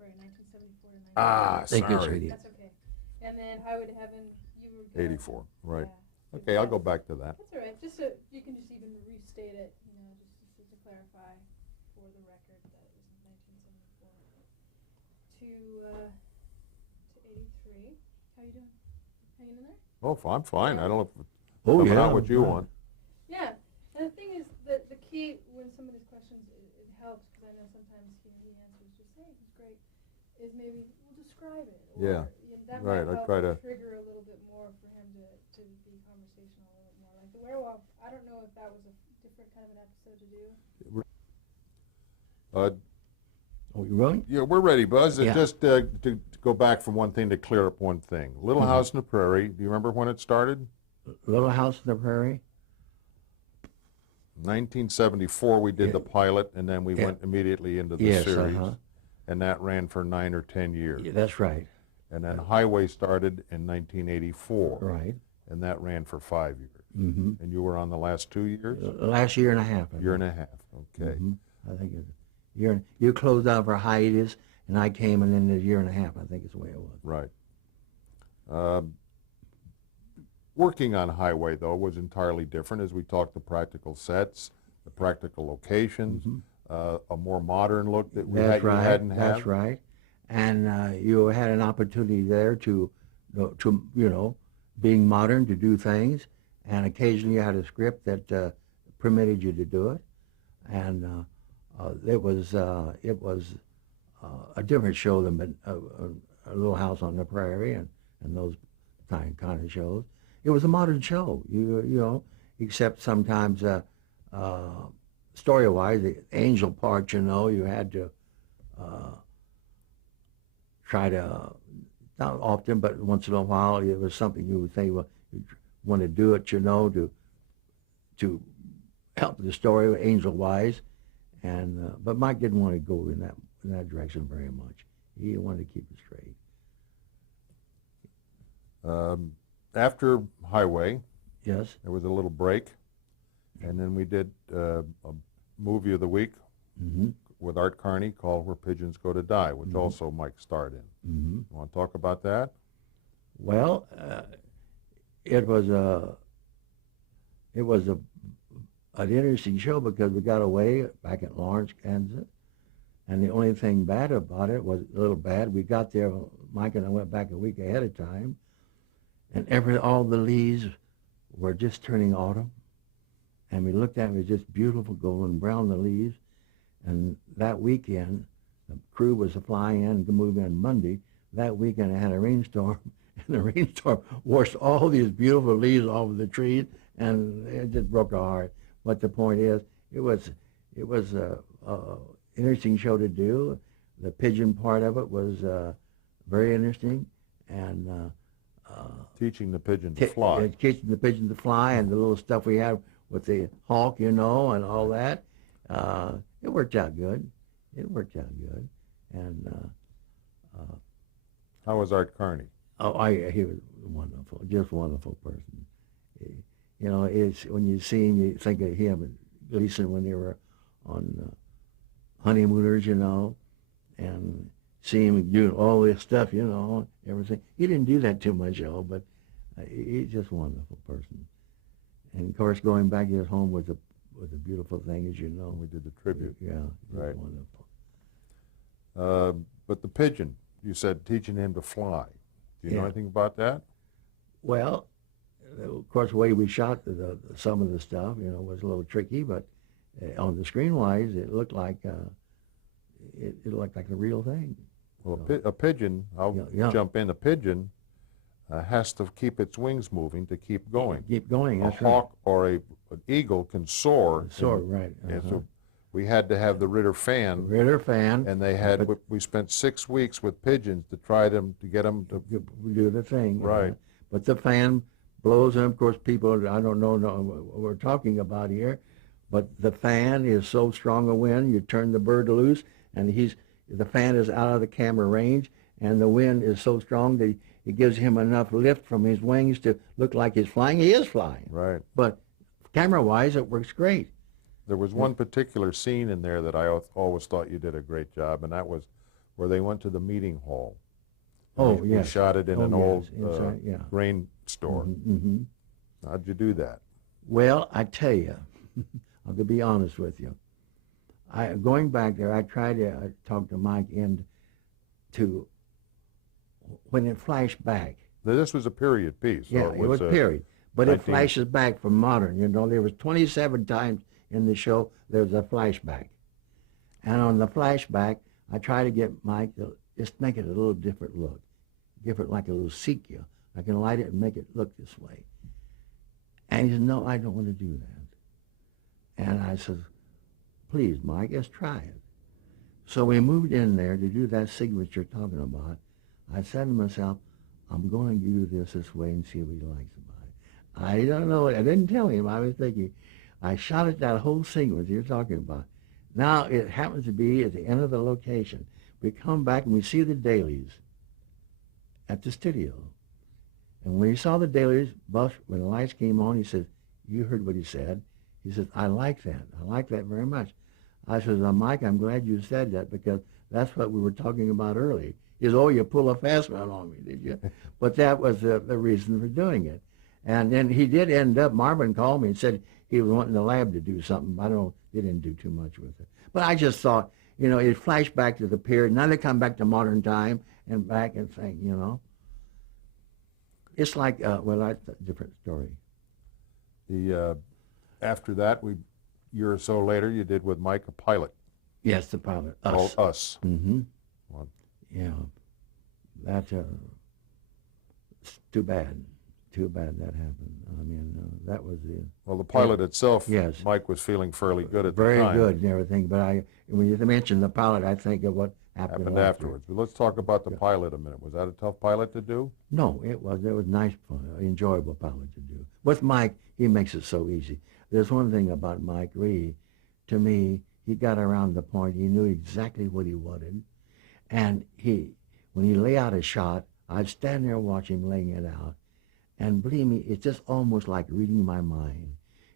Prairie, 1974 to Ah, 1980. Think it's sorry. 80. That's okay. And then Highway to Heaven, you were good. 84, right. Yeah. Okay, I'll go back to that. That's all right. Just so you can just even restate it, just to clarify for the record that it was 1974 to 83. How you doing? Hanging in there? Oh, I'm fine. I don't know if Oh, coming yeah. out what you fine. want. Yeah. And the thing is, the key when some of these questions, it helps because I know sometimes he answers just, hey, it's great, is maybe we'll describe it. Or, Yeah. That Right, might I help try to- trigger a little bit more for him to be conversational a little bit more. Like the werewolf, I don't know if that was a different kind of an episode to do. Oh, you rolling? Yeah, we're ready, Buzz. Yeah. Just to go back from one thing to clear up one thing. Little Mhm. House on the Prairie, do you remember when it started? Little House on the Prairie? 1974 we did Yeah. the pilot, and then we Yeah. went immediately into the Yes, series. uh-huh. And that ran for 9 or 10 years. Yeah, that's right. And then Highway started in 1984. Right. And that ran for 5 years. Mm-hmm. And you were on the last 2 years? Last year and a half. I Year think. and a half, okay. Mhm. I think it's a year. You closed out for hiatus, and I came, and then a year and a half. I think is the way it was. Right. Working on Highway, though, was entirely different as we talked the practical sets, the practical locations, a more modern look that we That's you right. hadn't had. That's right. And you had an opportunity there to being modern, to do things, and occasionally you had a script that permitted you to do it, and it was a different show than a Little House on the Prairie and those kind of shows. It was a modern show, you know, except sometimes story-wise, the angel part, you had to try to, not often, but once in a while, it was something you would think, well, you want to do it, to help the story angel-wise, and but Mike didn't want to go in that direction very much. He wanted to keep it straight. After Highway, Yes. there was a little break, and then we did a movie of the week Mm-hmm. with Art Carney called Where Pigeons Go to Die, which also Mike starred in. Mm-hmm. You want to talk about that? Well, it was an interesting show because we got away back at Lawrence, Kansas, and the only thing bad about it was a little bad. We got there, Mike and I went back a week ahead of time, and all the leaves were just turning autumn, and we looked at it, it was just beautiful golden brown, the leaves, and that weekend, the crew was flying in to move in Monday. That weekend, I had a rainstorm, and the rainstorm washed all these beautiful leaves off of the trees, and it just broke our heart. But the point is, it was a interesting show to do. The pigeon part of it was very interesting, and Teaching the pigeon to fly. teaching the pigeon to fly, and the little stuff we had with the hawk, and all that. It worked out good. And How was Art Carney? he was wonderful, just wonderful person. It's when you see him, you think of him and Lisa when they were on honeymooners, and see him doing all this stuff, everything. He didn't do that too much, but he's just a wonderful person. And of course, going back to his home was a beautiful thing, as you know. We did the tribute. Yeah, it was Right. wonderful. But the pigeon, you said teaching him to fly. Do you know Yeah. anything about that? Well, of course, the way we shot some of the stuff, was a little tricky, but on the screen-wise, it looked like the real thing. Well, a pigeon, I'll Yeah. jump in, a pigeon has to keep its wings moving to keep going. Keep going. A That's hawk or an eagle can soar. right. Soar, right. And so we had to have the Ritter fan, Ritter fan. and we spent 6 weeks with pigeons to get them to, Do the thing. Right. But the fan blows, and of course, people, I don't know what we're talking about here, but the fan is so strong a wind, you turn the bird loose, and the fan is out of the camera range, and the wind is so strong that it gives him enough lift from his wings to look like he's flying. He is flying. right. But camera-wise, it works great. There was one particular scene in there that I always thought you did a great job, and that was where they went to the meeting hall. Oh, We yes. shot it in Oh, an yes, old inside, yeah. grain store. Mm-hmm. How'd you do that? Well, I tell you, I'm to be honest with you. Going back there, I tried to talk to Mike into when it flashed back. This was a period piece. So Yeah, it was period. But 19 it flashes back from modern. You know, there was 27 times in the show there was a flashback. And on the flashback, I try to get Mike to just make it a little different look. Give it like a little sepia. I can light it and make it look this way. And he said, no, I don't want to do that. And I said, please, Mike, let's try it. So we moved in there to do that sequence you're talking about. I said to myself, I'm going to do this way and see what he likes about it. I don't know. I didn't tell him. I was thinking, I shot at that whole sequence you're talking about. Now it happens to be at the end of the location. We come back and we see the dailies at the studio. And when he saw the dailies, Buff, when the lights came on, he said, you heard what he said. He said, I like that. I like that very much. I said, Mike, I'm glad you said that because that's what we were talking about earlier. He said, oh, you pull a fast one on me, did you? But that was the reason for doing it. And then he did end up, Marvin called me and said he was wanting the lab to do something. I don't know, he didn't do too much with it. But I just thought, you know, it flashed back to the period. Now they come back to modern time and back and think, you know. It's like, well, that's a different story. After that, year or so later, you did with Mike a pilot. Yes, the pilot. Us. Called Us. Mm-hmm. Well, Yeah. That's it's too bad. Too bad that happened. I mean, that was the... Well, the pilot itself, yes. Mike was feeling fairly good at the Very time. good and everything, but when you mention the pilot, I think of what happened Afterwards. But let's talk about the pilot a minute. Was that a tough pilot to do? No, it was nice, fun, enjoyable pilot to do. With Mike, he makes it so easy. There's one thing about Mike Reed. To me, he got around the point. He knew exactly what he wanted, and when he lay out a shot, I'd stand there watch him laying it out, and believe me, it's just almost like reading my mind.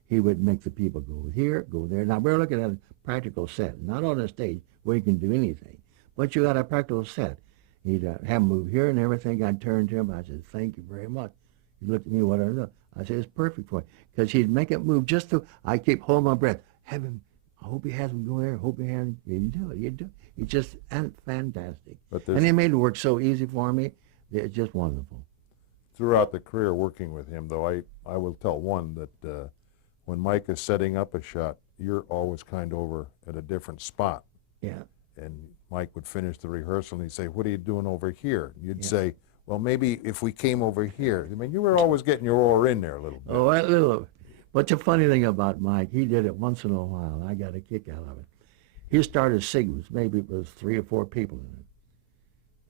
He would make the people go here, go there. Now we're looking at a practical set, not on a stage where you can do anything, but you got a practical set. He'd have him move here and everything. I'd turn to him. I said, "Thank you very much." He looked at me, what I know. I said, "It's perfect for you," because he'd make it move just to. I keep holding my breath. Have him. I hope he has him go there. I hope he has him. He'd do it. He'd do it. He's just fantastic. And he made it work so easy for me. It's just wonderful. Throughout the career working with him, though, I will tell one that when Mike is setting up a shot, you're always kind of over at a different spot. Yeah. And Mike would finish the rehearsal and he'd say, "What are you doing over here?" And you'd say, "Well, maybe if we came over here." I mean, you were always getting your oar in there a little bit. Oh, a little. But the funny thing about Mike, he did it once in a while. I got a kick out of it. He started sequence. Maybe it was 3 or 4 people in it.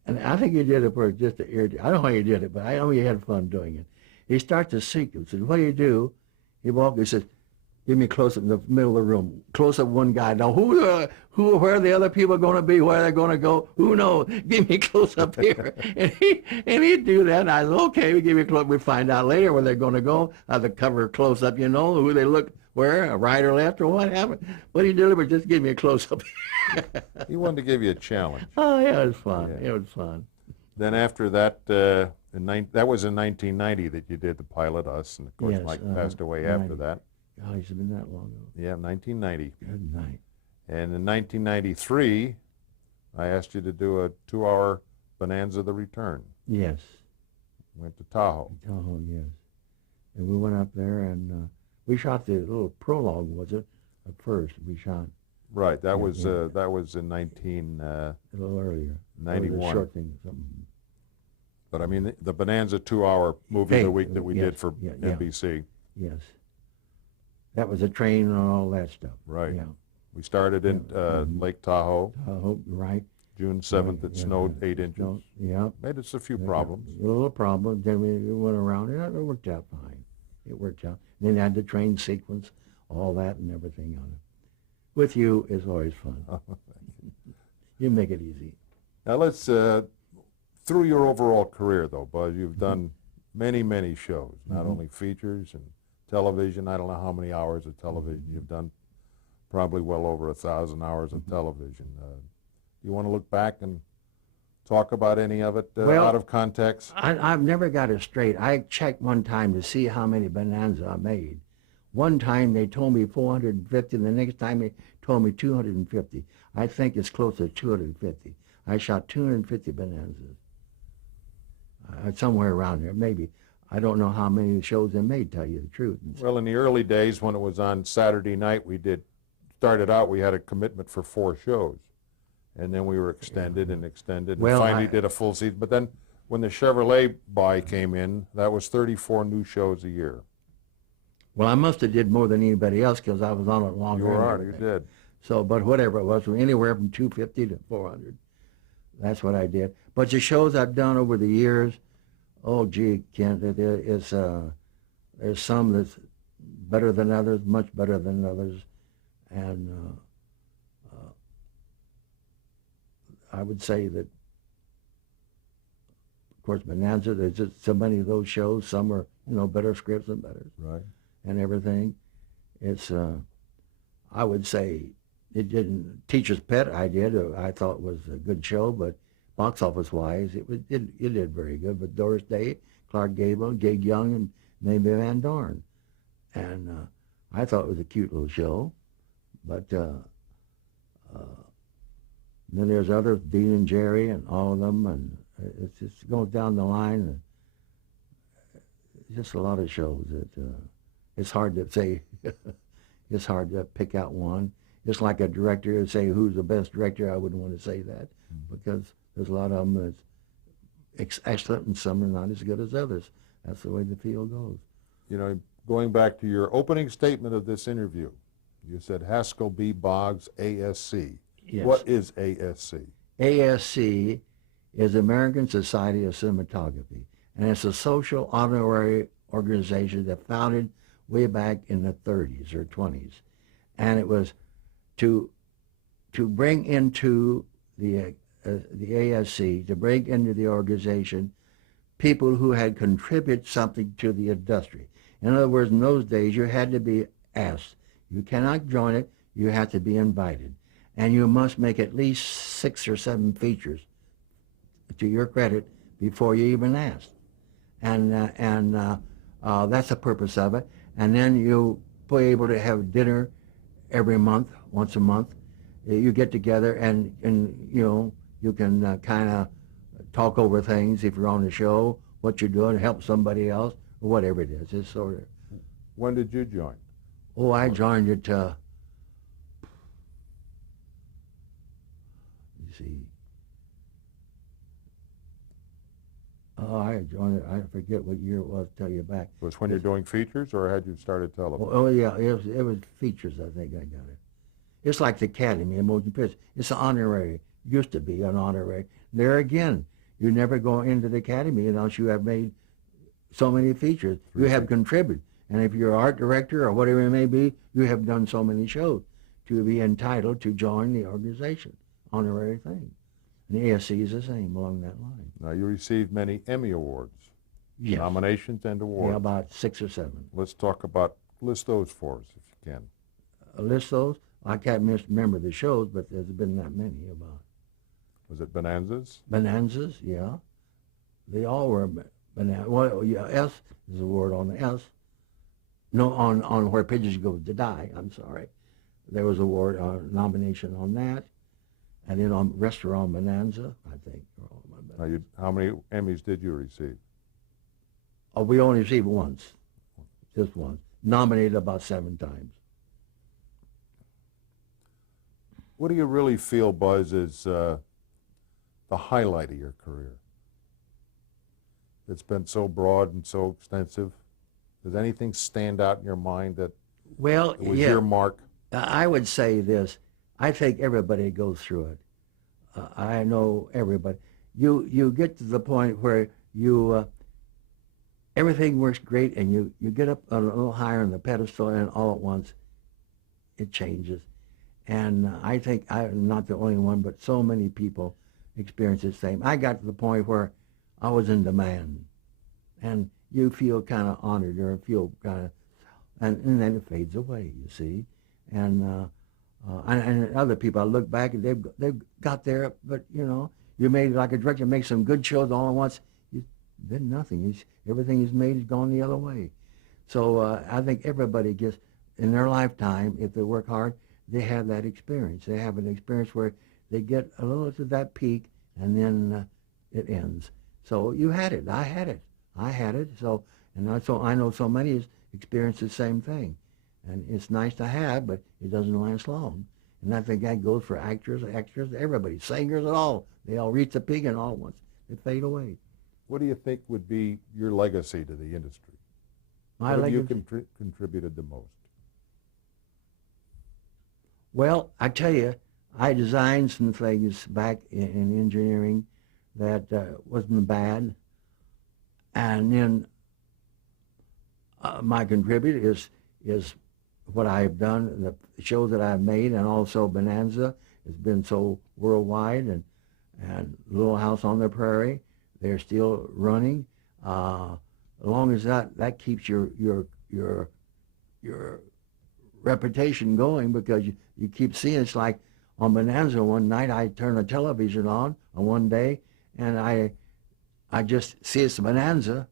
And I think he did it for just to irritate. I don't know how he did it, but I know he had fun doing it. He starts the sequence, and what do? He walked, he says, "Give me a close-up in the middle of the room. Close up one guy. Now, where are the other people going to be? Where are they going to go? Who knows? Give me a close-up here." and he'd do that. And I said, "Okay, we give you a close-up. We find out later where they're going to go. The cover close-up, you know, who they look, where, right or left or what happened." What he did was just give me a close-up. He wanted to give you a challenge. Oh, yeah, it was fun. Yeah. It was fun. Then after that, that was in 1990 that you did the pilot Us, and of course Yes, Mike passed away after 90. that. God, it's been that long ago. Yeah, 1990. Good night. And in 1993, I asked you to do a 2-hour Bonanza the Return. Yes. Went to Tahoe. Oh, yes. And we went up there and we shot the little prologue, was it? At first, we shot. Right, that Yeah. was in 1991. A little earlier. It was a short thing, something. But I mean, the Bonanza 2-hour movie of the week that we yes, did for yeah. NBC. Yes. That was a train and all that stuff. Right. Yeah. We started in Lake Tahoe. Right. June 7th, it Yeah. snowed 8 inches. So, yeah. Made us a few problems. A little problem. Then we went around. Yeah, it worked out fine. It worked out. And then I had the train sequence, all that and everything on it. With you is always fun. You make it easy. Now let's, through your overall career though, Buzz, you've done many, many shows, not only features and television. I don't know how many hours of television you've done, probably well over 1,000 hours of television. You want to look back and talk about any of it Well, out of context? I've never got it straight. I checked one time to see how many Bonanza I made. One time they told me 450, and the next time they told me 250. I think it's close to 250. I shot 250 Bonanzas. Somewhere around there, maybe. I don't know how many shows they made, tell you the truth. Well, in the early days when it was on Saturday night, started out, we had a commitment for 4 shows. And then we were extended and extended, and Well, finally did a full season. But then when the Chevrolet buy came in, that was 34 new shows a year. Well, I must have did more than anybody else because I was on it longer. You did. So, but whatever it was, from anywhere from 250 to 400. That's what I did. But the shows I've done over the years, oh, gee, Kent, there's some that's better than others, much better than others. And I would say that, of course, Bonanza, there's just so many of those shows. Some are, better scripts and better. Right. And everything. It's, I would say, it didn't. Teacher's Pet, I thought was a good show, but box office wise, it did very good. But Doris Day, Clark Gable, Gig Young, and maybe Van Dorn, and I thought it was a cute little show. But then there's others, Dean and Jerry, and all of them, and it just goes down the line. And just a lot of shows that it's hard to say. It's hard to pick out one. It's like a director to say who's the best director. I wouldn't want to say that because there's a lot of them that's excellent and some are not as good as others. That's the way the field goes. Going back to your opening statement of this interview, you said Haskell B. Boggs, ASC. Yes. What is ASC? ASC is American Society of Cinematography, and it's a social honorary organization that founded way back in the 30s or 20s, and it was to bring into the ASC, to bring into the organization people who had contributed something to the industry. In other words, in those days, you had to be asked. You cannot join it. You have to be invited, and you must make at least 6 or 7 features to your credit before you even asked, and that's the purpose of it. And then you'll be able to have dinner every month, once a month. You get together and you can kind of talk over things if you're on the show, what you're doing, help somebody else, or whatever it is. It's sort of. When did you join? Oh, I joined it, you see. Oh, I joined it. I forget what year it was. Tell you back. Was when you're doing features, or had you started television? Oh yeah, it was features. I think I got it. It's like the Academy of Motion Pictures. It's an honorary. Used to be an honorary. There again, you never go into the Academy unless you have made so many features. You have contributed, and if you're an art director or whatever it may be, you have done so many shows to be entitled to join the organization. Honorary thing. And the ASC is the same along that line. Now, you received many Emmy Awards. Yes. Nominations and awards. Yeah, about 6 or 7. List those for us, if you can. List those? I can't remember the shows, but there's been that many about. Was it Bonanzas? Bonanzas, yeah. They all were Bonanzas. Well, yeah, S is a word on the S. No, on Where Pigeons Go to Die, I'm sorry. There was a award, nomination on that. And then on Restaurant Bonanza, I think. Now, how many Emmys did you receive? Oh, we only received once. Just once. Nominated about 7 times. What do you really feel, Buzz, is the highlight of your career? It's been so broad and so extensive. Does anything stand out in your mind that was your mark? I would say this. I think everybody goes through it. I know everybody. You get to the point where you everything works great, and you get up a little higher on the pedestal, and all at once it changes. And I think I'm not the only one, but so many people experience the same. I got to the point where I was in demand, and you feel kind of honored, or feel kind of, and then it fades away. You see, and other people, I look back and they've got there, but you made, like a director, make some good shows all at once. You've been nothing. Everything he's made has gone the other way. So I think everybody gets, in their lifetime, if they work hard, they have that experience. They have an experience where they get a little to that peak, and then it ends. So you had it. I had it. I had it. So I know so many has experienced the same thing, and it's nice to have, but it doesn't last long. And I think that goes for actors, everybody, singers, and all. They all reach the peak, and all at once they fade away. What do you think would be your legacy to the industry? My what have legacy, you contributed the most? Well, I tell you, I designed some things back in engineering that wasn't bad, and then my contributor is what I have done, the shows that I've made, and also Bonanza has been so worldwide, and Little House on the Prairie, they're still running. As long as that keeps your reputation going, because you keep seeing, it's like on Bonanza one night I turned the television on one day, and I just see it's Bonanza,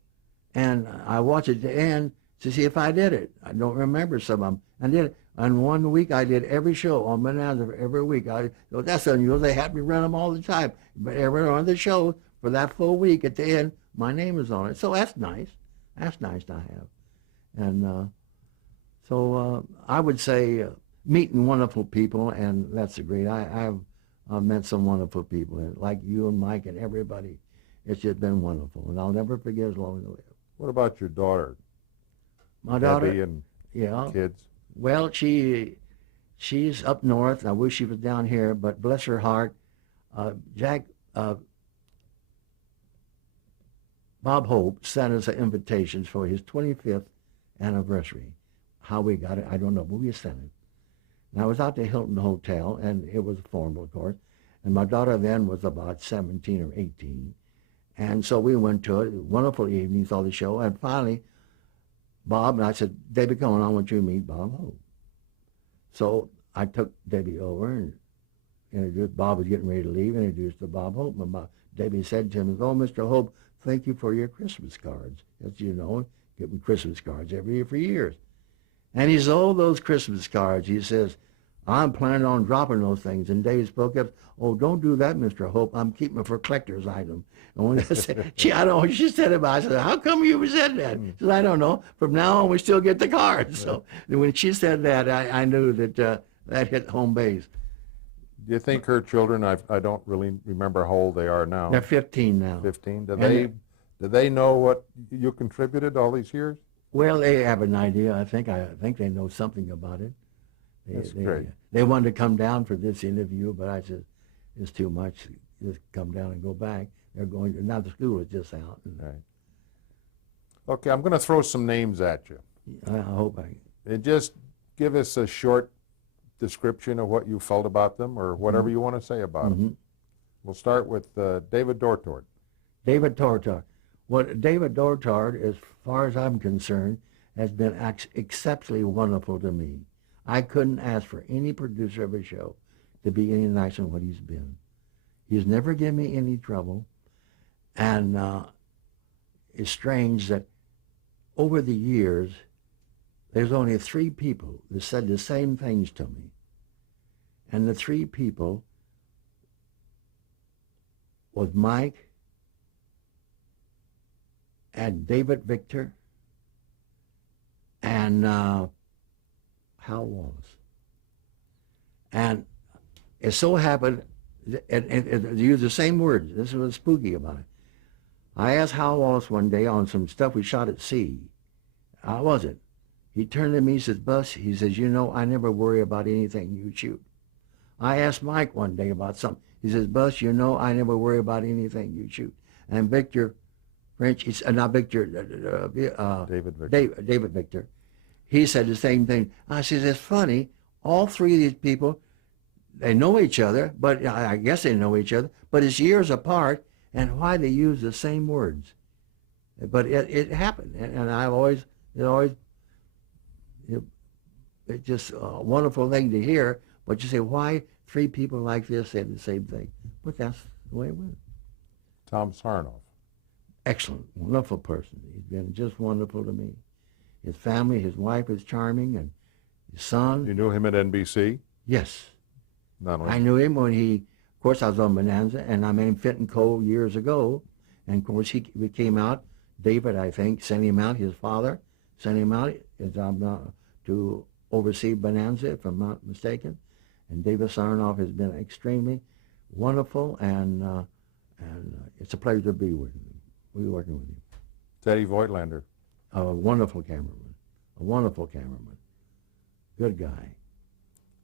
and I watch it to the end to see if I did it. I don't remember some of them. I did it. And 1 week I did every show on Bonanza every week. That's unusual. They have me run them all the time. But every one of the shows for that full week at the end, my name is on it. So that's nice. That's nice to have. And so I would say meeting wonderful people, and that's a great. I've met some wonderful people, like you and Mike and everybody. It's just been wonderful, and I'll never forget as long as I live. What about your daughter? My daughter, Debbie and kids? Well, she's up north. I wish she was down here, but bless her heart, Bob Hope sent us invitations for his 25th anniversary. How we got it, I don't know, but we sent it. And I was out to Hilton Hotel, and it was formal, of course. And my daughter then was about 17 or 18. And so we went to it, wonderful evening, saw the show, and finally, Bob, and I said, Debbie, come on, I want you to meet Bob Hope. So I took Debbie over and introduced, Bob was getting ready to leave, introduced to Bob Hope. And Debbie said to him, oh, Mr. Hope, thank you for your Christmas cards. As you know, give me Christmas cards every year for years. And he says, oh, those Christmas cards, he says, I'm planning on dropping those things. And Dave spoke up, oh, don't do that, Mr. Hope. I'm keeping it for collector's item. And when I said, gee, I don't know what she said about it. I said, how come you said that? She said, I don't know. From now on, we still get the cards. So when she said that, I knew that that hit home base. Do you think her children, I don't really remember how old they are now. They're 15 now. 15? Do they know what you contributed all these years? Well, they have an idea. I think they know something about it. That's great. They wanted to come down for this interview, but I said, it's too much. Just come down and go back. They're going to, now the school is just out. Right. Okay, I'm going to throw some names at you. I hope And just give us a short description of what you felt about them, or whatever you want to say about them. We'll start with David Dortord. David Dortard. Well, David Dortard, as far as I'm concerned, has been exceptionally wonderful to me. I couldn't ask for any producer of a show to be any nicer than what he's been. He's never given me any trouble, and it's strange that over the years, there's only 3 people that said the same things to me. And the 3 people was Mike and David Victor and Hal Wallace. And it so happened, and they used the same words. This was spooky about it. I asked Hal Wallace one day on some stuff we shot at sea. How was it? He turned to me, he says, Bus, he says, you know, I never worry about anything you shoot. I asked Mike one day about something. He says, Bus, you know, I never worry about anything you shoot. And Victor French, not Victor, David Victor. David Victor, he said the same thing. I says, it's funny, all 3 of these people, they know each other, but I guess they know each other, but it's years apart, and why they use the same words. But it happened, and it's just a wonderful thing to hear. But you say, why 3 people like this say the same thing? But that's the way it went. Tom Sarnoff. Excellent, wonderful person. He's been just wonderful to me. His family, his wife is charming, and his son. You knew him at NBC? Yes. Not only. I knew him when of course I was on Bonanza, and I met him Fit and Co. years ago. And of course we came out, David, I think, sent him out, his father sent him out to oversee Bonanza, if I'm not mistaken. And David Sarnoff has been extremely wonderful, and it's a pleasure to be with him. We're working with him. Teddy Voigtlander. A wonderful cameraman. A wonderful cameraman. Good guy.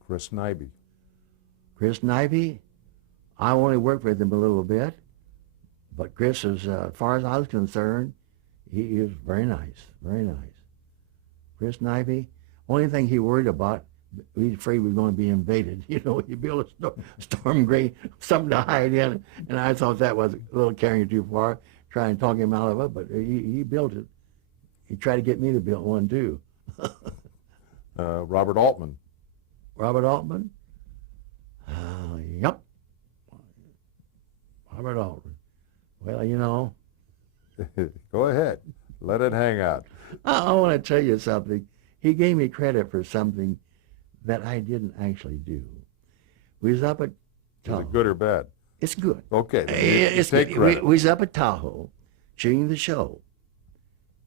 Chris Nibey. Chris Nibey, I only worked with him a little bit, but Chris is, as far as I was concerned, he is very nice, very nice. Chris Nibey, only thing he worried about, he's afraid we're going to be invaded. You know, he built a storm grate, something to hide in, and I thought that was a little carrying it too far, trying to talk him out of it, but he built it. He tried to get me to build one too. Robert Altman. Robert Altman? Yep. Robert Altman. Well, you know, Go ahead. Let it hang out. I want to tell you something. He gave me credit for something that I didn't actually do. We was up at Is Tahoe. it good or bad? It's good. Okay. It's Take we credit. was up at Tahoe shooting the show.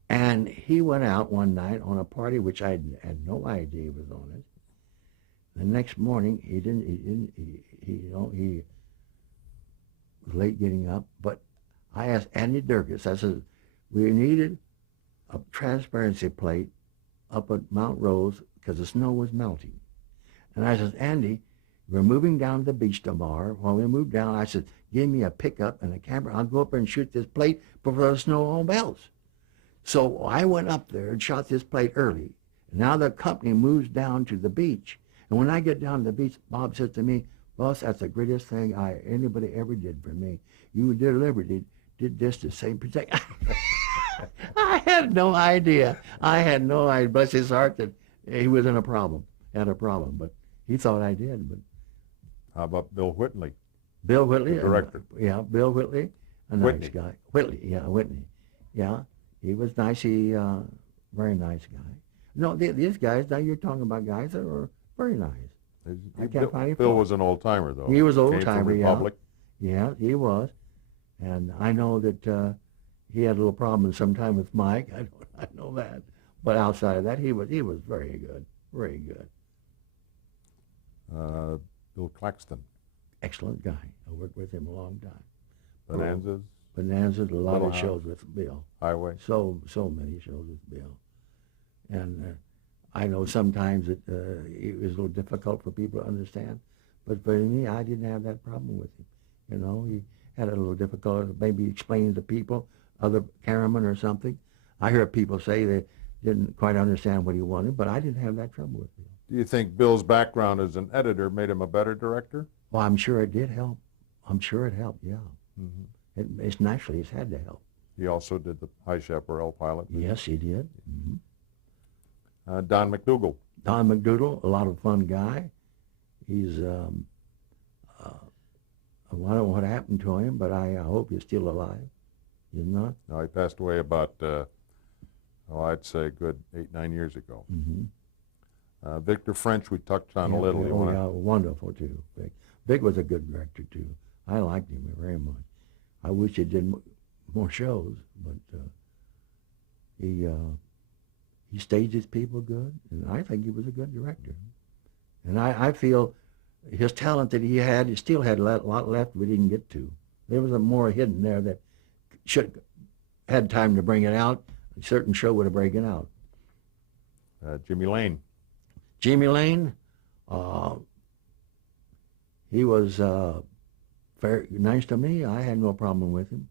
And he went out one night on a party which I had no idea he was on it. The next morning, he was late getting up, but I asked Andy Durkis, I said, we needed a transparency plate up at Mount Rose because the snow was melting. And I said, Andy, we're moving down to the beach tomorrow. When we moved down, I said, give me a pickup and a camera. I'll go up there and shoot this plate before the snow all melts. So I went up there and shot this plate early. Now the company moves down to the beach. And when I get down to the beach, Bob says to me, boss, that's the greatest thing anybody ever did for me. You deliberately did this to save protect. I had no idea. Bless his heart, that he was in a problem, had a problem. But he thought I did. But How about Bill Whitley? Bill Whitley, The director. Bill Whitley, a nice Whitney. guy. Whitney. Yeah, he was nice. He, very nice guy. No, these guys, now you're talking about guys that were very nice. I can't find any Bill fault. was an old timer, though. He was an Came from old-timer, yeah. Republic. Yeah, he was. And I know that he had a little problem sometime with Mike. I know that. But outside of that, he was very good, very good. Bill Claxton. Excellent guy. I worked with him a long time. Bonanzas. Bonanza, a lot Little of House. shows with Bill. Highway. So many shows with Bill. And I know sometimes it was a little difficult for people to understand. But for me, I didn't have that problem with him. You know, he had a little difficulty maybe explaining to people, other cameramen or something. I heard people say they didn't quite understand what he wanted, but I didn't have that trouble with him. Do you think Bill's background as an editor made him a better director? Well, I'm sure it did help. I'm sure it helped, yeah. Mm-hmm. It's naturally, it's had to help. He also did the High Chaparral pilot. Yes, he did. Mm-hmm. Don McDougal. Don McDoodle, a lot of fun guy. He's, I don't know what happened to him, but I hope he's still alive. He's not? No, he passed away about, I'd say a good 8-9 years ago. Mm-hmm. Victor French, we touched on a little. You wanna- yeah, wonderful too. Vic. Vic was a good director too. I liked him very much. I wish he did more shows, but he staged his people good, and I think he was a good director. And I feel his talent that he still had a lot left we didn't get to. There was more hidden there that should had time to bring it out. A certain show would have broken out. Jimmy Lane. Jimmy Lane, he was very nice to me. I had no problem with him.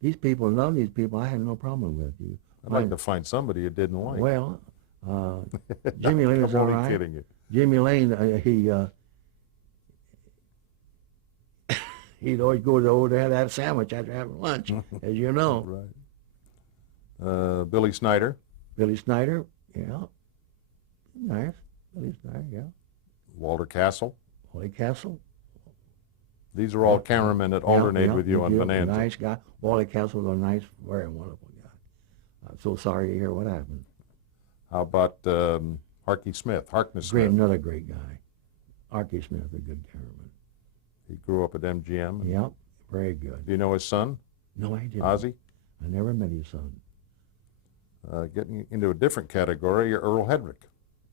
These people, none of these people, I had no problem with. You. I'd like to find somebody you didn't like. Well, Jimmy Lane was I'm all only right. kidding you. Jimmy Lane, he'd always go over there and have that sandwich after having lunch, as you know. Right. Billy Snyder. Billy Snyder, yeah. Nice. Billy Snyder, yeah. Walter Castle. Holy Castle. These are all cameramen that alternate with you on Bonanza. Nice guy. Wally Castle's a nice, very wonderful guy. I'm so sorry to hear what happened. How about Harkness Smith? Another great guy. Archie Smith, a good cameraman. He grew up at MGM. Yep, very good. Do you know his son? No, I didn't. Ozzy? I never met his son. Getting into a different category, Earl Hedrick.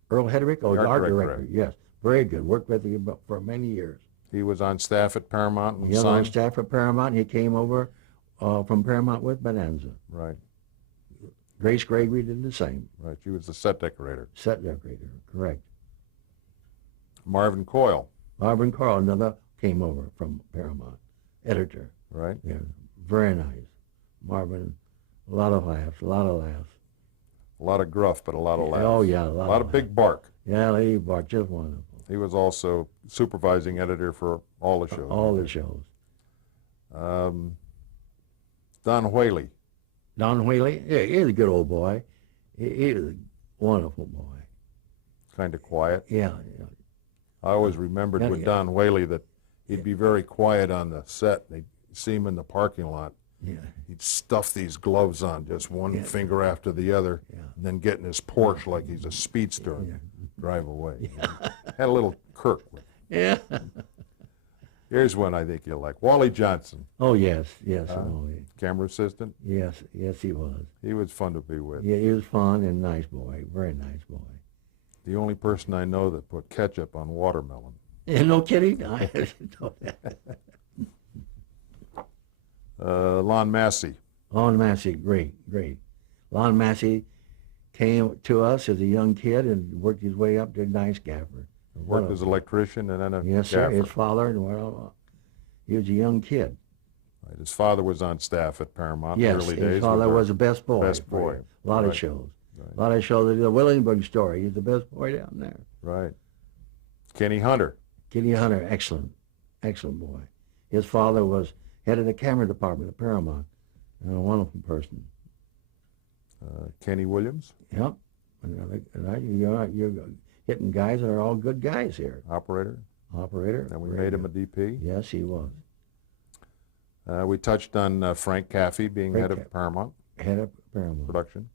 Earl Hedrick? Oh, The art art director, director. yes. Very good. Worked with him for many years. He was on staff at Paramount and He was on signed. staff at Paramount. He came over from Paramount with Bonanza. Right, Grace Gregory did the same. right. She was the set decorator. Set decorator, correct. Marvin Coyle, Marvin Carl, another, came over from Paramount. Editor. right? Yeah, very nice. Marvin, a lot of laughs, a lot of laughs. A lot of gruff, but a lot of laughs. Oh, yeah, A lot of big laughs. bark. Yeah, Lady Bart, just wonderful. He was also supervising editor for all the shows. All the shows. Don Whaley. Don Whaley, yeah, he's a good old boy. He was a wonderful boy. Kind of quiet. Yeah, yeah. I always remembered Yeah, with yeah. Don Whaley that he'd be very quiet on the set. They'd see him in the parking lot. Yeah, He'd stuff these gloves on, just one finger after the other, yeah. and then get in his Porsche like he's a speedster and Yeah. drive away. Had a little Kirk with him. Yeah. Here's one I think you'll like. Wally Johnson, Oh, yes, yes, oh, camera assistant. yes, yes, he was. He was fun to be with. Yeah, he was fun and nice boy, very nice boy. The only person I know that put ketchup on watermelon. Yeah, no kidding? I didn't know that. Lon Massey. Lon Massey, great, great. Lon Massey came to us as a young kid and worked his way up to a nice gaffer. Worked as an electrician and then a Yes, sir. gaffer. His father, well, he was a young kid. Right. His father was on staff at Paramount in the Yes, early his days. father with was the best boy. Best boy. A lot of Right. shows. Right. A lot of shows. The Williamsburg story. He's the best boy down there. Right. Kenny Hunter. Kenny Hunter, excellent, excellent boy. His father was head of the camera department at Paramount, and a wonderful person. Kenny Williams, Yep. You're hitting guys that are all good guys here. operator. Operator. And we very made him a good. DP. Yes, he was. We touched on Frank Caffey being Frank head of Caffey. Paramount Head of Paramount. production.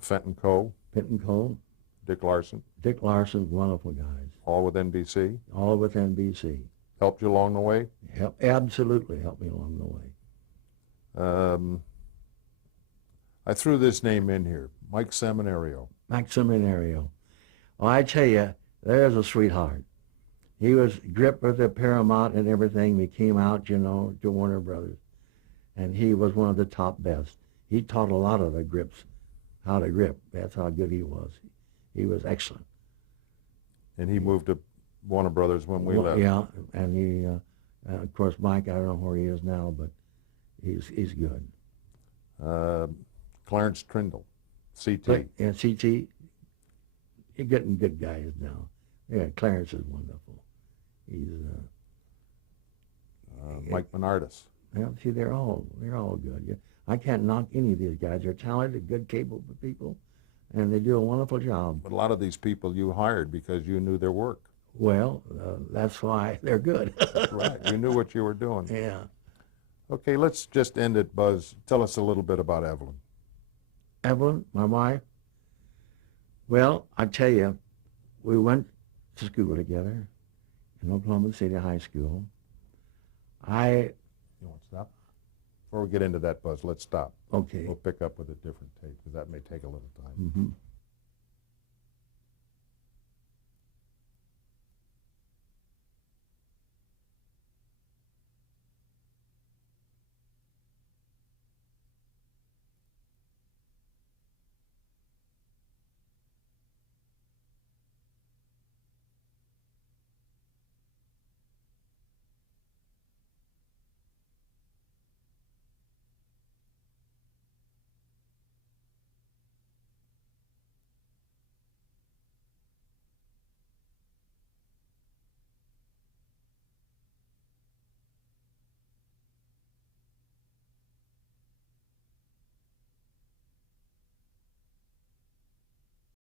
Fenton Coe, Pinton Cole, Dick Larson, Dick Larson, wonderful guys. all with NBC. All with NBC. Helped you along the way. Absolutely helped me along the way. I threw this name in here, Mike Seminario. Max Seminario. Well, I tell you, there's a sweetheart. He was gripped with the Paramount and everything. We came out, to Warner Brothers, and he was one of the top best. He taught a lot of the grips how to grip. That's how good he was. He was excellent. And he moved to Warner Brothers when we left. Yeah, and he, of course, Mike, I don't know where he is now, but he's good. Clarence Trindle, CT. And CT, you're getting good guys now. Yeah, Clarence is wonderful. He's Mike Menardis. see, they're all good. Yeah. I can't knock any of these guys. They're talented, good, capable people, and they do a wonderful job. But a lot of these people you hired because you knew their work. Well, that's why they're good. Right. You knew what you were doing. Yeah. Okay, let's just end it, Buzz. Tell us a little bit about Evelyn. Evelyn, my wife. Well, I tell you, we went to school together in Oklahoma City High School. You want to stop? Before we get into that, Buzz, let's stop. Okay. We'll pick up with a different tape because that may take a little time. Mm-hmm.